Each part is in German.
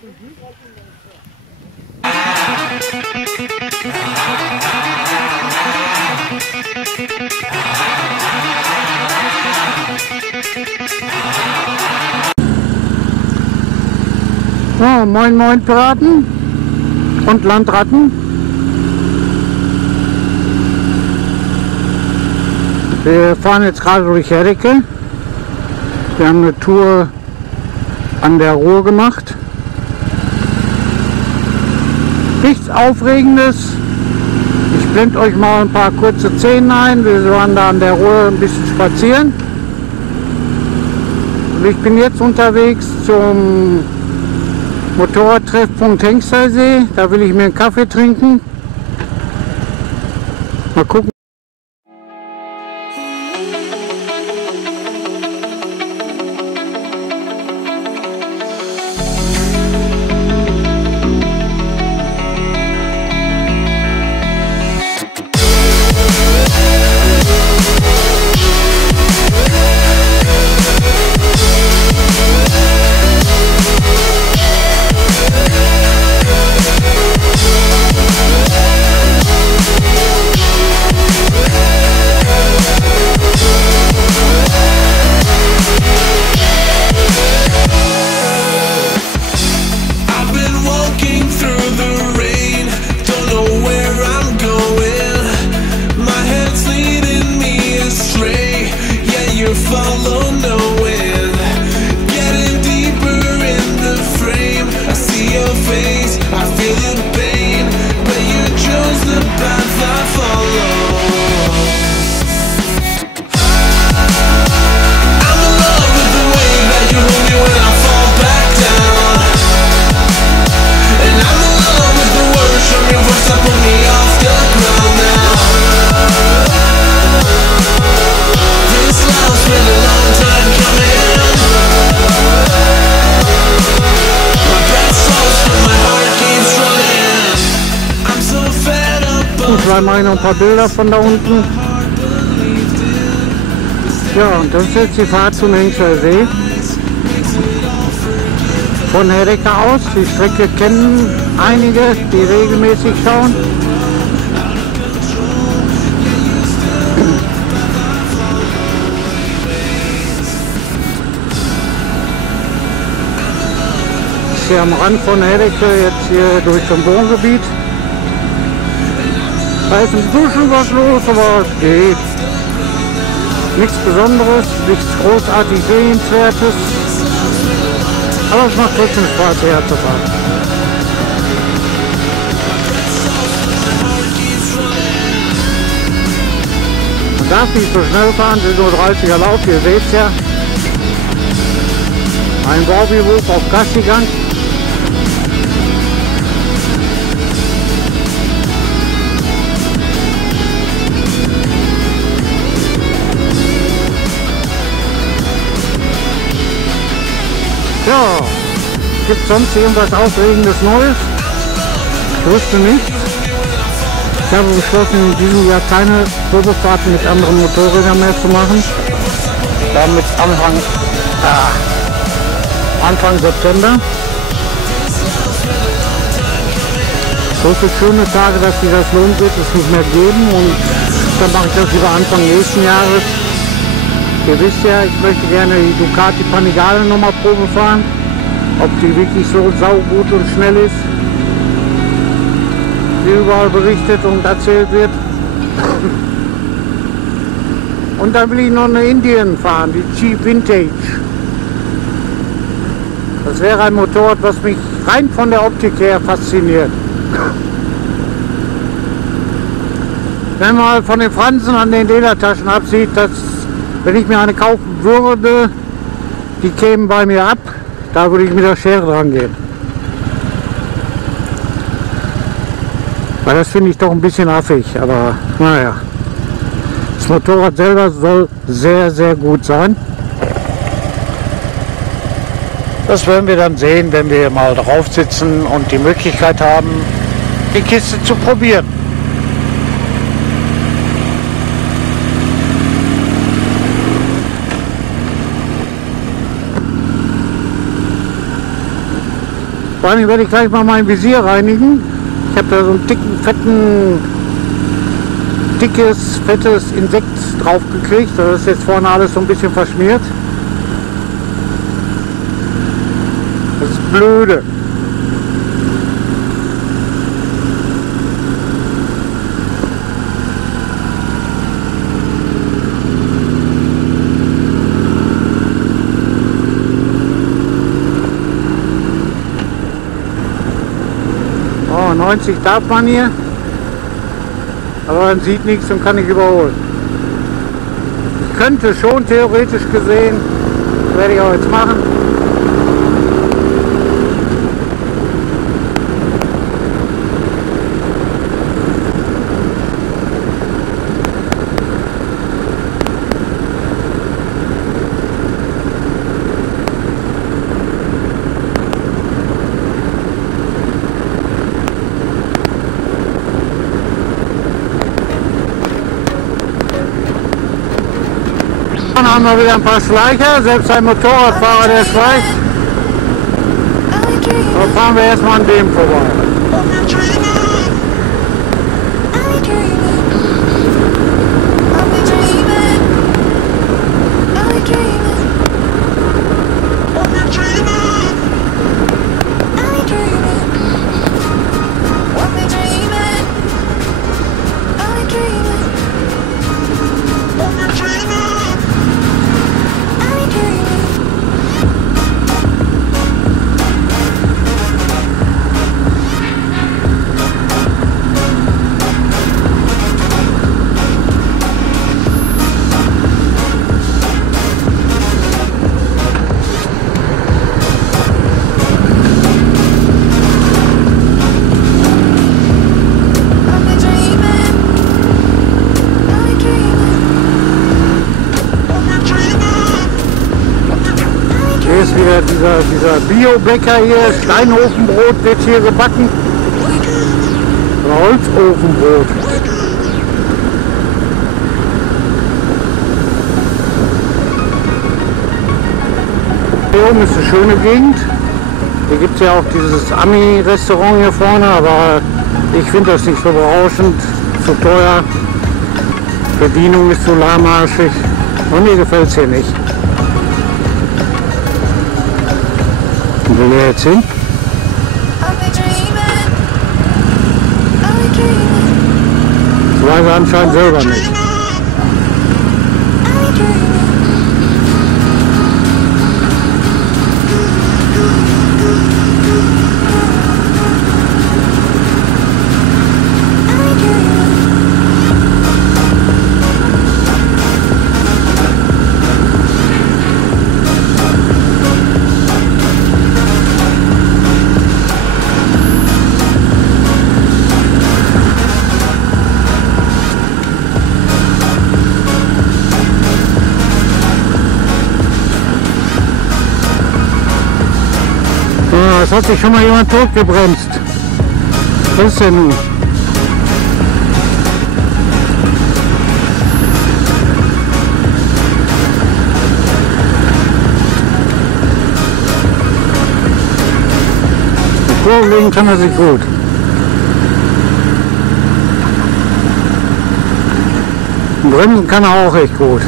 Oh, Moinmoin Piraten und Landratten. Wir fahren jetzt gerade durch Herdecke. Wir haben eine Tour an der Ruhr gemacht. Nichts Aufregendes. Ich blende euch mal ein paar kurze Szenen ein. Wir waren da an der Ruhr ein bisschen spazieren. Und ich bin jetzt unterwegs zum Motorradtreffpunkt Hengsteysee. Da will ich mir einen Kaffee trinken. Mal gucken. Vielleicht mache ich noch ein paar Bilder von da unten. Ja, und das ist jetzt die Fahrt zum Hengsteysee. Von Herdecke aus. Die Strecke kennen einige, die regelmäßig schauen. Ist hier am Rand von Herdecke, jetzt hier durch das Wohngebiet. Da ist ein bisschen was los, aber es geht. Nichts Besonderes, nichts großartig Sehenswertes. Aber es macht trotzdem Spaß, hierher zu fahren. Man darf nicht so schnell fahren, es ist nur 30er Lauf, ihr seht es ja. Ein Baubiwurf auf Gassigang. Ja, gibt es sonst irgendwas Aufregendes Neues? Ich wusste nichts. Ich habe beschlossen, in diesem Jahr keine Probefahrten mit anderen Motorrädern mehr zu machen. Damit Anfang September. So viele schöne Tage, dass sich das lohnt, wird es nicht mehr geben. Und dann mache ich das lieber Anfang nächsten Jahres. Ihr wisst ja, ich möchte gerne die Ducati Panigale nochmal Probe fahren, ob die wirklich so saugut und schnell ist, wie überall berichtet und erzählt wird. Und dann will ich noch eine Indien fahren, die Jeep Vintage. Das wäre ein Motorrad, was mich rein von der Optik her fasziniert. Wenn man mal von den Fransen an den Ledertaschen absieht, dass wenn ich mir eine kaufen würde, die kämen bei mir ab, da würde ich mit der Schere dran gehen. Weil das finde ich doch ein bisschen affig, aber naja. Das Motorrad selber soll sehr, sehr gut sein. Das werden wir dann sehen, wenn wir mal drauf sitzen und die Möglichkeit haben, die Kiste zu probieren. Vor allem werde ich gleich mal mein Visier reinigen. Ich habe da so einen dickes, fettes Insekt drauf gekriegt. Das ist jetzt vorne alles so ein bisschen verschmiert. Das ist blöde. Oh, 90 darf man hier, aber man sieht nichts und kann nicht überholen. Ich könnte schon theoretisch gesehen, werde ich auch jetzt machen. Dann haben wir wieder ein paar Schleicher, selbst ein Motorradfahrer, der schleicht. Da fahren wir erstmal an dem vorbei. Dieser Bio-Bäcker hier, Steinofenbrot wird hier gebacken. Oder Holzofenbrot. Hier oben ist eine schöne Gegend. Hier gibt es ja auch dieses Ami-Restaurant hier vorne, aber ich finde das nicht so berauschend, zu teuer. Bedienung ist zu lahmarschig und mir gefällt es hier nicht. Wo will er jetzt hin? Das weiß er anscheinend selber nicht. Es hat sich schon mal jemand totgebremst. Was ist denn nun? Die Kurven legen kann er sich gut. Und bremsen kann er auch echt gut.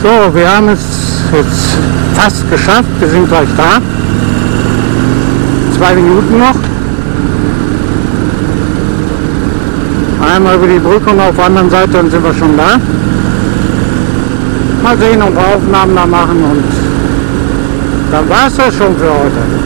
So, wir haben es jetzt fast geschafft. Wir sind gleich da. 2 Minuten noch. Einmal über die Brücke und auf der anderen Seite, dann sind wir schon da. Mal sehen, ob wir Aufnahmen da machen und dann war es das schon für heute.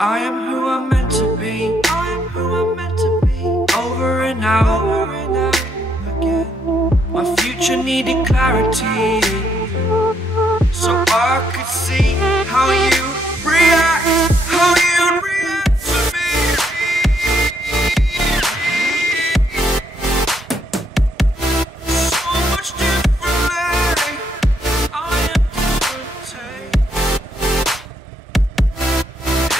I am who I'm meant to be. I am who I'm meant to be. Over and out again. My future needed clarity, so I could see how you react, how you react to me. So much differently. I am different.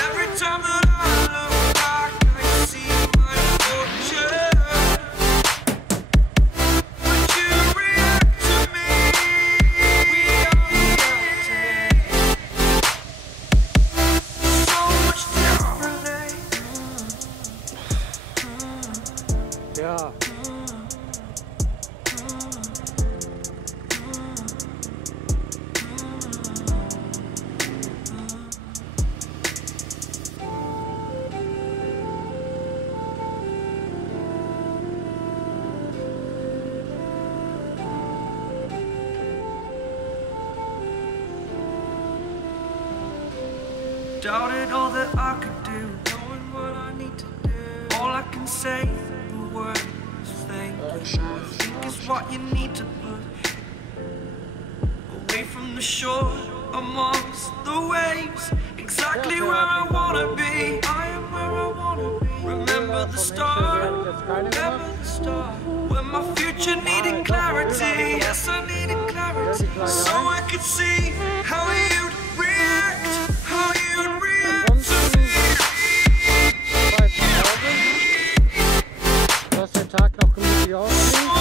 Every time that I look back, I see my fortune. Would you react to me? We are reacting so much differently. Ja. Doubted all that I could do, knowing what I need to do. All I can say, the word is thank you. I think is what you need to put away from the shore, amongst the waves. Exactly where I wanna be. I am where I wanna be. Remember the start, remember the start. When my future needed clarity. Yes, I needed clarity, so I could see how you'd react. How you'd react to me. Lass den Tag noch gemütlich ausgehen.